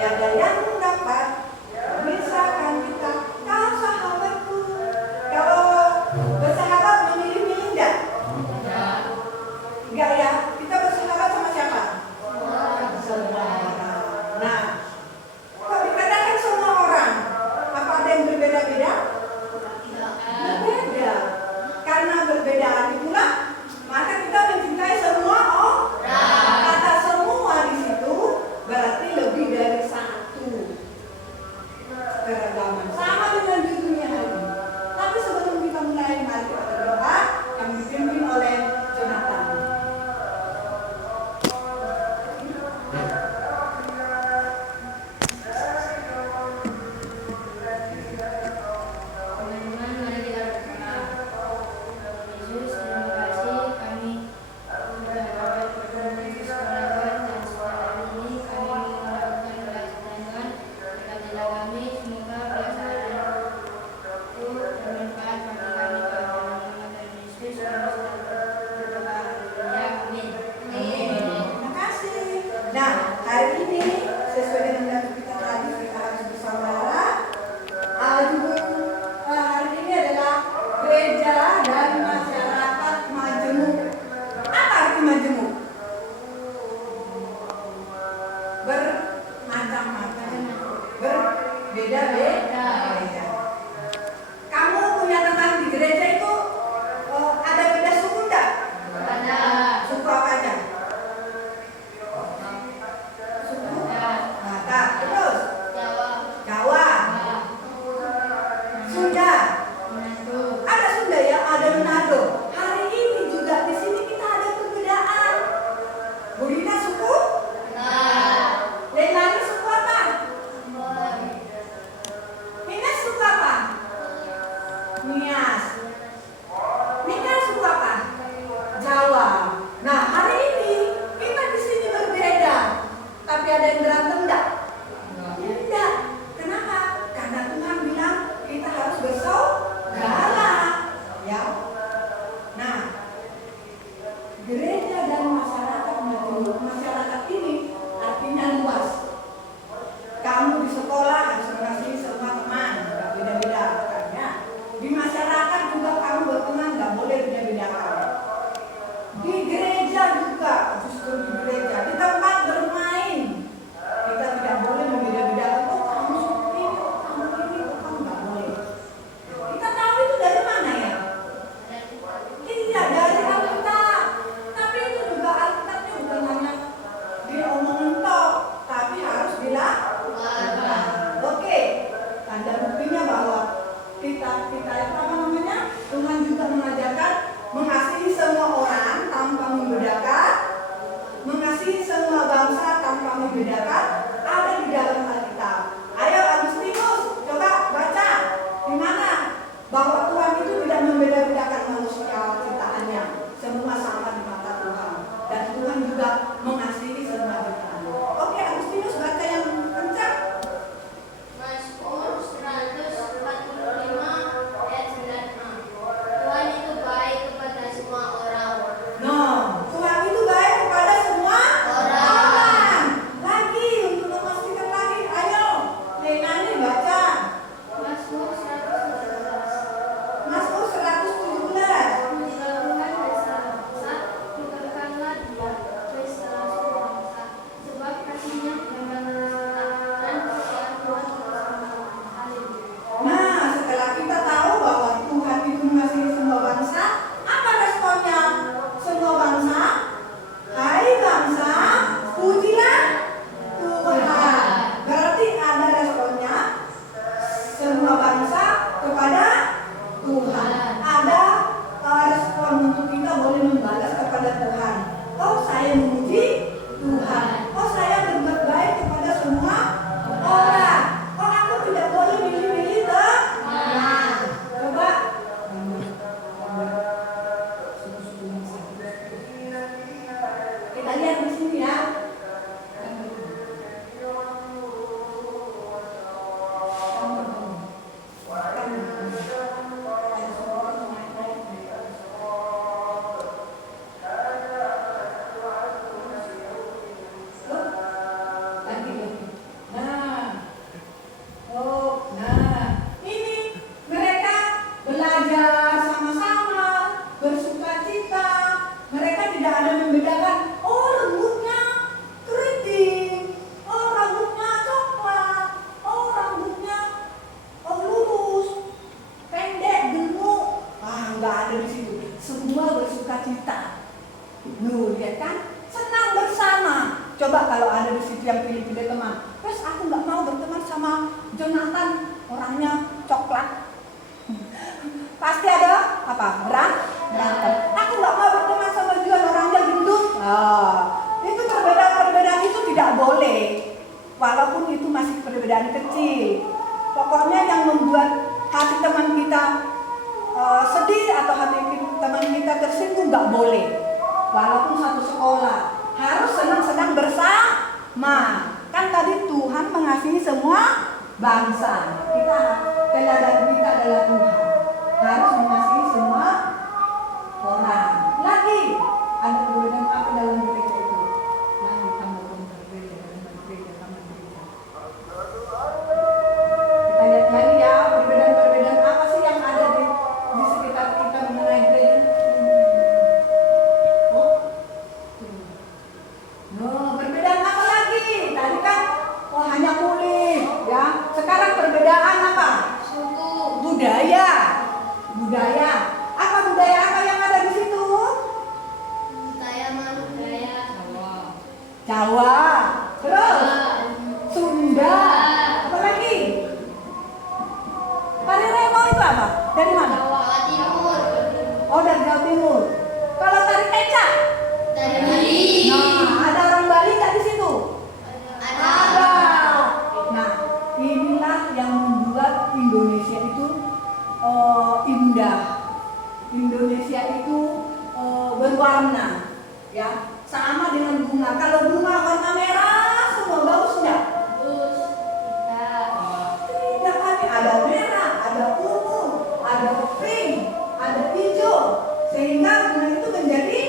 tiada yang dapat memisahkan kita. Kau sahabatku. Kalau bersahabat memilih-milih enggak? Enggak ya. Kita bersahabat sama siapa? Saudara. Nah, kok dikatakan semua orang? Apa ada yang berbeda-beda? Berbeda. Karena perbedaan itulah maka kita mencintai semua orang. Kata semua di situ berarti lebih dari satu. Keragaman sama dengan judulnya hari ini. Tapi sebelum kita mulai, mari kita berdoa yang dipimpin oleh Jonathan. Teman-teman, mari kita berdoa. Yesus, terima kasih kami sudah dapat bertemu di sekolah Tuhan, dan setelah hari ini kami ingin melakukan belajaran Tuhan. Berkatilah kami, semoga pelajaran itu bermanfaat bagi kami Tuhan. Dalam nama Tuhan Yesus kami sudah berdoa. Haleluya, amin. Terima kasih. Nah, hari ini sesuai dengan janji kita tadi kita harus bersaudara. Judul hari ini adalah gereja dan masyarakat majemuk. Apa arti majemuk? Bermacam-macam, berbeda-beda. Kamu punya teman di gereja itu ada beda suku enggak? Ada. Suku apa aja? Suku Batak, terus Jawa. Jawa, Sunda. Manado. Ada Sunda ya, ada Manado. Hari ini juga di sini kita ada perbedaan. Bu Lina suku? Leilani suku apa? Ines suku apa? Nias. Mika suku apa? Jawa. Nah, hari ini kita di sini berbeda. Tapi ada yang berantem enggak? Tidak. Kenapa? Karena Tuhan bilang kita harus bersaudara. Ya. Nah, gereja dan masyarakat majemuk. Masyarakat ini artinya luas. Kamu di sekolah harus mengasihi semua teman, nggak beda-beda katanya. Di masyarakat juga kamu berteman, nggak boleh beda-bedakan. Di gereja juga, justru di gereja, di tempat bermain kita Terus aku nggak mau berteman sama Jonathan, orangnya coklat. Pasti ada apa? Berantem. Aku nggak mau berteman sama Juan, orangnya gendut. Itu perbedaan itu tidak boleh. Walaupun itu masih perbedaan kecil. Pokoknya yang membuat hati teman kita sedih atau hati teman kita tersinggung nggak boleh. Walaupun satu sekolah harus senang-senang bersama. Kan tadi Tuhan mengasihi semua bangsa. Teladan kita adalah Tuhan. Harus mengasihi semua orang. Lagi ada perbedaan apa dalam gereja itu? Nah, tambah berbeda sama gereja. Kita lihat lagi ya, perbedaan apa sih yang ada di sekitar kita mengenai gereja? Perbedaan apa lagi? Tadi kan hanya kulit, ya. Sekarang perbedaan apa? Suku. Budaya. Apa budaya apa yang ada di situ? Jawa. Terus Sunda. Apa lagi? Tari Remo itu apa? Dari mana? Jawa Timur. Oh, dari Jawa Timur. Kalau tari kecak? Dari Bali. Nah, ada orang Bali nggak di situ? Ada. Nah, inilah yang membuat Indonesia itu indah. Indonesia itu berwarna, ya, sama dengan bunga. Kalau bunga warna merah semua bagus nggak? Bagus. Tidak, tapi ada merah, ada ungu, ada pink, ada hijau, sehingga bunga itu menjadi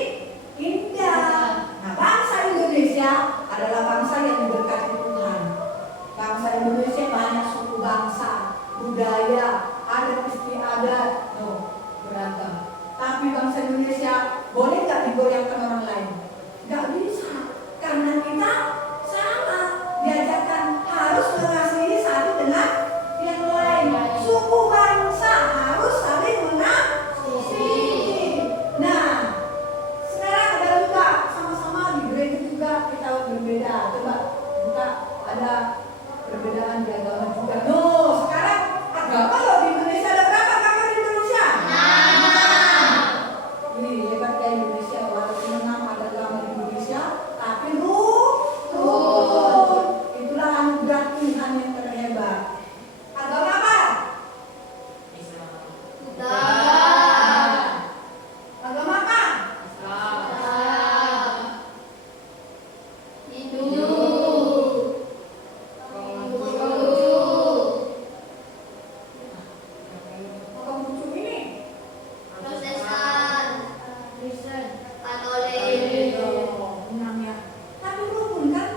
indah. Nah, bangsa Indonesia adalah bangsa yang diberkati Tuhan. Bangsa Indonesia banyak suku bangsa, budaya, adat istiadat, beragam. Tapi bangsa Indonesia boleh nggak digoyangkan orang lain? Nggak bisa, karena kita sama diajarkan harus mengasihi satu dengan yang lain. Suku bangsa harus saling mengasihi. Nah, sekarang ada juga sama-sama di gereja juga kita berbeda. Coba buka, ada perbedaan di agama juga. Sekarang agama loh di Indonesia ada berapa agama di Indonesia? 6. Wih, hebat ya Indonesia, walaupun 6 ada agama di Indonesia, tapi rukun. Itulah anugerah Tuhan yang terhebat. Agama apa? Buddha. Agama apa? Hindu. Konghucu ini Protestan. Kristen. Katolik. Enamnya. Tapi rukun kan?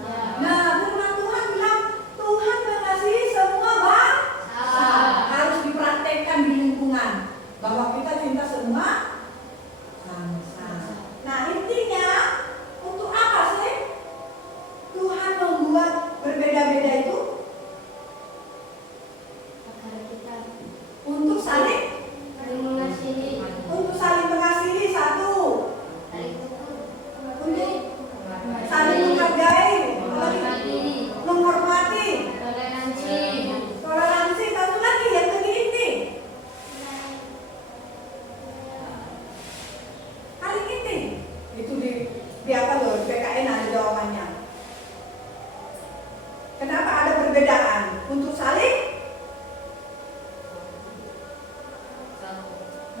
Ya. Nah, firman Tuhan bilang Tuhan mengasihi semua bangsa. Harus dipraktekkan di lingkungan bahwa kita cinta semua bangsa. Nah, intinya untuk apa sih Tuhan membuat berbeda-beda itu? Agar kita Untuk saling mengasihi. mengasihi satu, Saling rukun. untuk saling menghargai, menghormati, Toleransi. toleransi, satu lagi yang lebih inti. Paling inti itu di apa loh, PKN ada jawabannya. Kenapa ada perbedaan? Untuk saling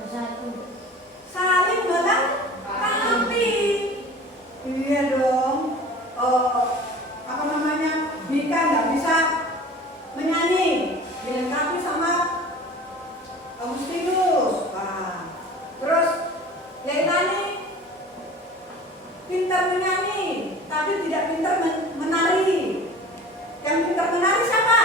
Bersatu. saling melengkapi. Iya dong. Apa namanya? Mika nggak bisa menyanyi, dilengkapi sama Agustinus. Terus Leilani pintar menyanyi, tapi tidak pintar menari. Yang pintar menari siapa?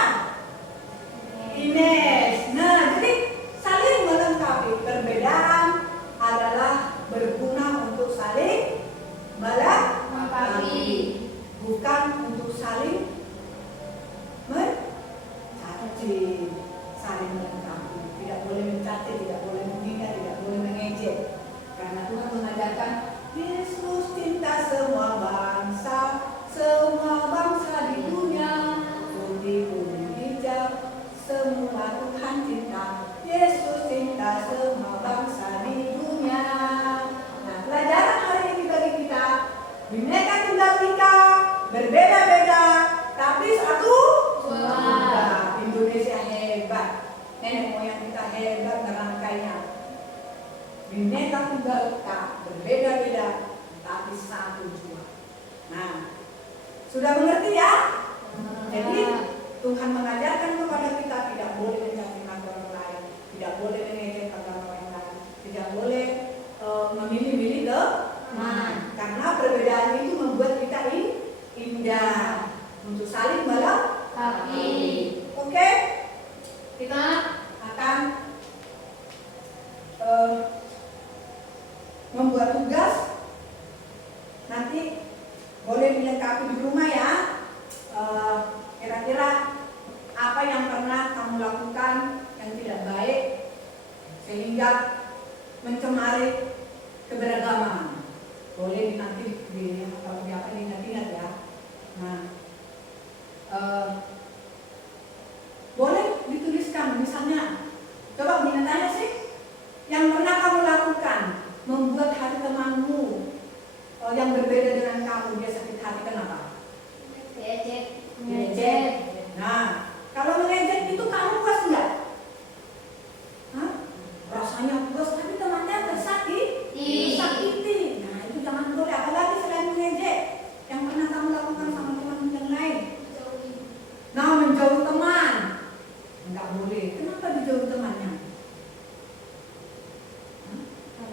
Jadi Tuhan mengajarkan kepada kita tidak boleh mencaci maki orang lain, tidak boleh mengejek agama orang lain, tidak boleh memilih-milih teman, karena perbedaan itu membuat kita indah untuk saling melengkapi. Oke? Kita akan membuat tugas, nanti boleh dilengkapi di rumah ya. Kira-kira apa yang pernah kamu lakukan yang tidak baik sehingga mencemari keberagaman. Boleh nanti kalau apa diingat-ingat ya. Nah, boleh dituliskan misalnya. Coba tanya sih, yang pernah kamu lakukan membuat hati temanmu yang berbeda dengan kamu dia sakit hati, kenapa? Mengejek. Nah, kalau mengejek itu kamu puas enggak? Hah? Rasanya puas, tapi temannya tersakiti. Nah, itu jangan boleh. Apalagi selain mengejek, yang pernah kamu lakukan sama teman yang lain. Nah, menjauh teman. Enggak boleh. Kenapa dijauh temannya?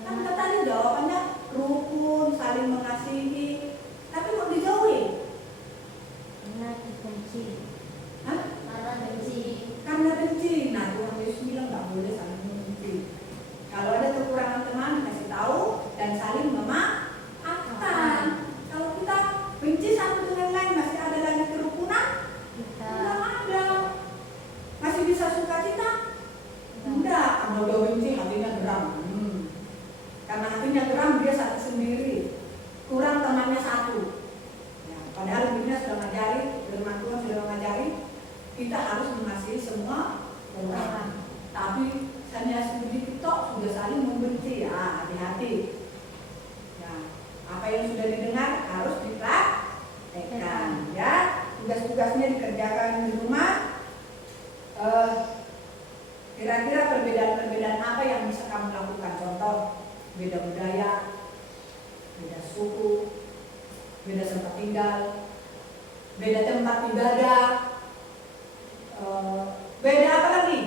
Kan tadi jawabannya rukun, saling mengasihi. Tapi kok dijauhi? Karena benci. Nah, Tuhan Yesus bilang nggak boleh saling membenci. Kalau ada kekurangan teman, kasih tahu dan saling memaafkan. Kalau kita benci satu dengan lain, masih ada lagi kerukunan? Tidak ada. Masih bisa suka cita? Enggak. Kalau udah benci, hatinya geram. Karena hatinya geram, dia sakit sendiri. Kurang temannya satu. Ya, padahal Biblia sudah mengajari, firman Tuhan sudah mengajari, kita harus mengasihi semua orang. Tapi hanya sedikit tok sudah saling membenci. Hati-hati. Ya, apa yang sudah didengar harus dipraktekkan. Ya, tugas-tugasnya dikerjakan di rumah. Kira-kira perbedaan-perbedaan apa yang bisa kamu lakukan? Contoh, beda budaya, beda suku, beda tempat tinggal, beda tempat ibadah, beda apa lagi?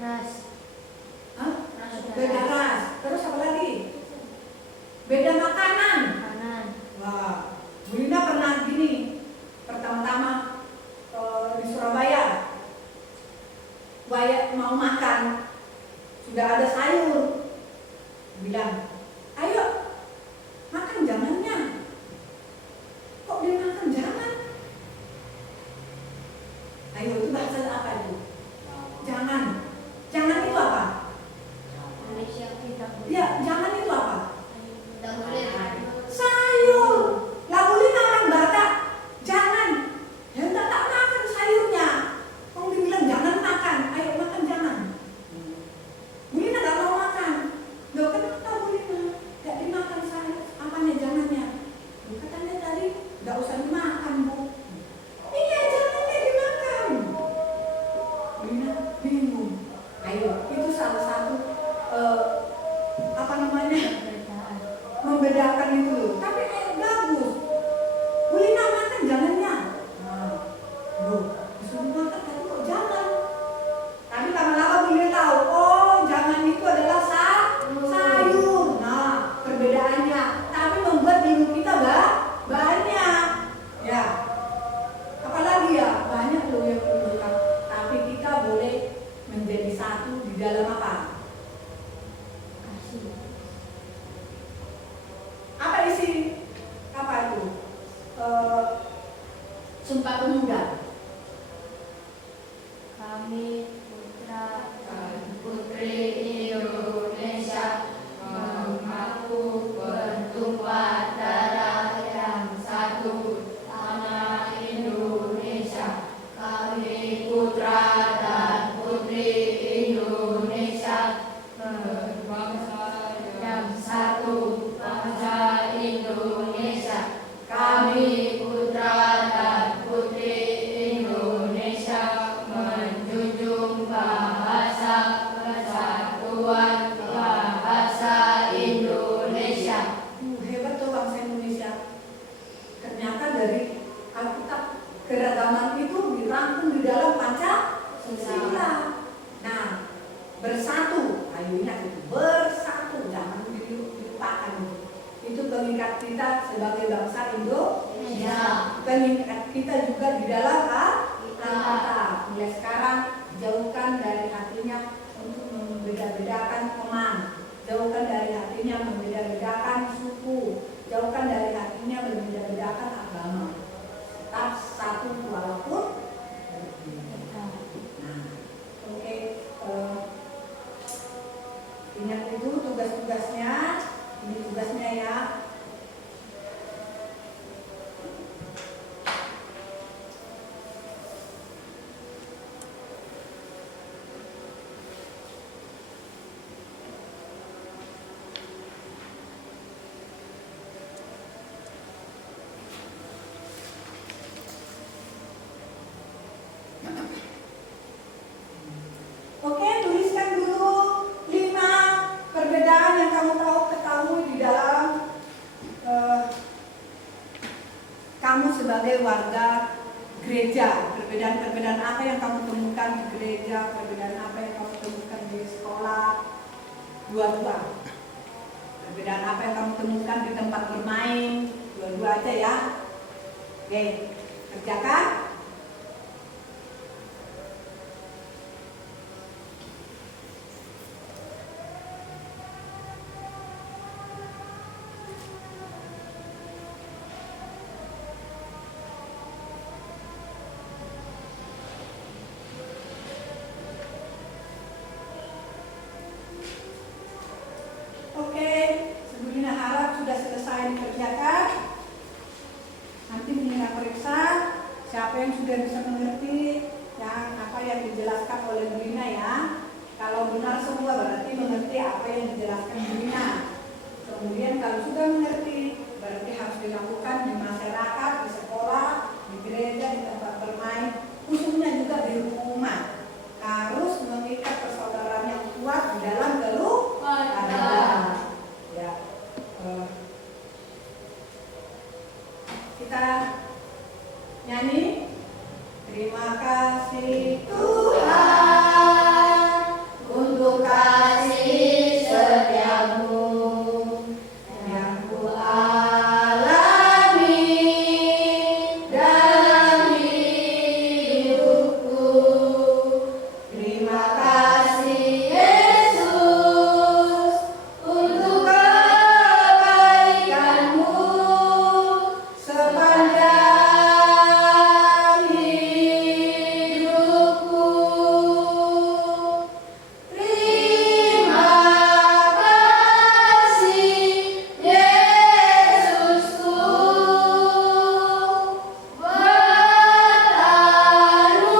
Ras. Beda ras. Terus apa lagi? Beda makanan. Wah, Bu Linda pernah gini. Pertama-tama di Surabaya, mau makan, sudah ada sayur, bilang, ayo makan jangannya. Kok dia makan jangan? Ayo, itu bahasa apa itu? Jangan. Jangan itu apa? Ya, jangan itu apa? Sayur. Lalu Lina orang Batak, jangan. Ya tak makan sayurnya. Kong dibilang jangan makan, ayo makan jangan. Bu Lina gak mau makan. Loh, kenapa Bu Lina? Gak dimakan sayur, apanya jangannya? Katanya tadi gak usah dimakan, Bu. Iya, jangannya dimakan. Bu Lina bingung. Ayo, itu salah satu membedakan itu loh. Tapi bagus. Bu Lina makan jangannya. Bu, disuruh makan tapi kok jangan. Tapi lama-lama Bu Lina tahu, oh jangan itu adalah sayur. Nah, perbedaannya. Tapi membuat diri kita banyak. Ya. Apalagi ya, banyak loh yang menunjukkan. Tapi kita boleh menjadi satu di dalam apa? Apa isi? Apa itu? Sumpah Pemuda. Kami putra dan putri Indonesia mengaku bertumpah darah yang satu, tanah Indonesia. Kami putra dan putri Indonesia berbangsa yang satu, bangsa Indonesia. Kami putra dan putri Indonesia menjunjung keragaman itu dirangkum di dalam Pancasila. Nah, bersatu, ayunya itu bersatu, jangan dilupakan. Itu pengikat kita sebagai bangsa Indonesia. Pengikat kita juga di dalam kata. Mulai sekarang jauhkan dari hatinya untuk membeda-bedakan teman, jauhkan dari hatinya membeda-bedakan suku, jauhkan dari hatinya membeda-bedakan agama. Tetap satu walaupun berbeda. Nah, oke. Ingat itu tugas-tugasnya. Ini tugasnya ya. Oke, tuliskan dulu 5 perbedaan yang kamu ketahui di dalam kamu sebagai warga gereja. Perbedaan-perbedaan apa yang kamu temukan di gereja, perbedaan apa yang kamu temukan di sekolah, dua-dua. Perbedaan apa yang kamu temukan di tempat bermain, dua-dua aja ya. Oke, kerjakan. Oke, sebelumnya harap sudah selesai dikerjakan. Nanti Mina periksa siapa yang sudah bisa mengerti yang apa yang dijelaskan oleh Mina ya. Kalau benar semua berarti mengerti apa yang dijelaskan Mina. Kemudian kalau sudah mengerti berarti harus dilakukan di masyarakat, di sekolah, di gereja, di tempat bermain, khususnya juga di rumah. Harus mengikat persaudaraan yang kuat di dalam keluarga. Ya, kita nyanyi. Terima kasih Tuhan untuk kasih setiamu yang ku alami dalam hidupku. Terima kasih Yesus untuk kebaikanmu sepanjang hidupku. Terima kasih Yesusku buat anugerah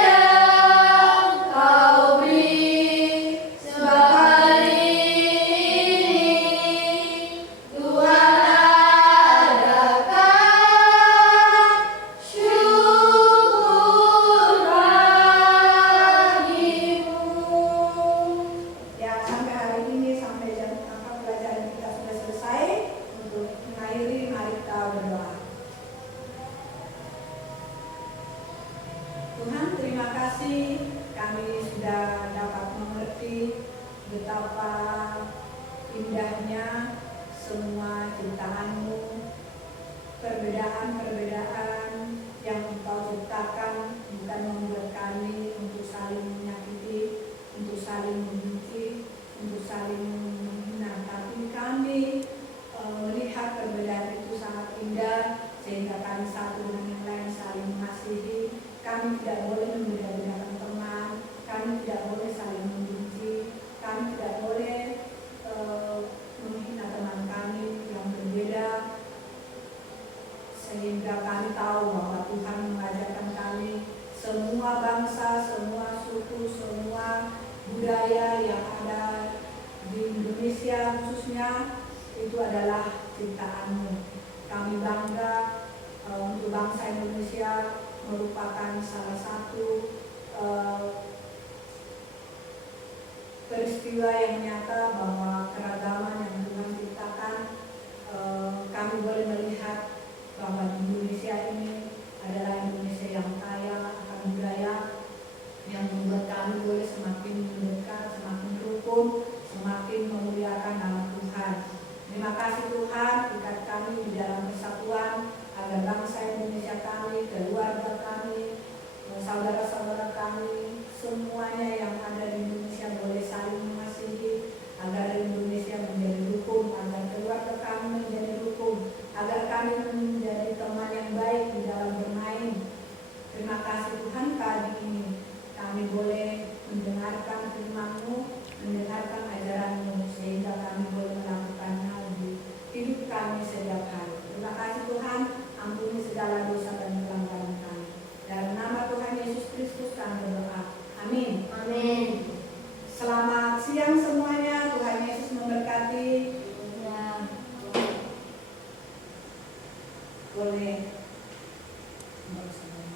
yang Kau beri. Sebab hari ini Tuhan adakan syukur bagimu. Ya, sampai hari ini, sampai jam pelajaran kita sudah selesai. Untuk mengakhiri, mari kita berdoa. Tuhan, terima kasih kami sudah dapat mengerti betapa indahnya semua ciptaan-Mu, perbedaan-perbedaan yang Engkau ciptakan bukan membuat kami untuk saling menyakiti, untuk saling membenci, untuk saling menghina, tapi kami melihat perbedaan itu sangat indah sehingga kami satu dengan yang lain saling mengasihi. Kami tidak boleh membeda-bedakan teman, kami tidak boleh saling membenci, kami tidak boleh menghina teman kami yang berbeda, sehingga kami tahu bahwa Tuhan mengajarkan kami semua bangsa, semua suku, semua budaya yang ada di Indonesia khususnya itu adalah ciptaan-Mu. Kami bangga untuk bangsa Indonesia merupakan salah satu peristiwa yang nyata bahwa keragaman yang Tuhan ciptakan, kami boleh melihat bahwa di Indonesia ini? Nggak usah.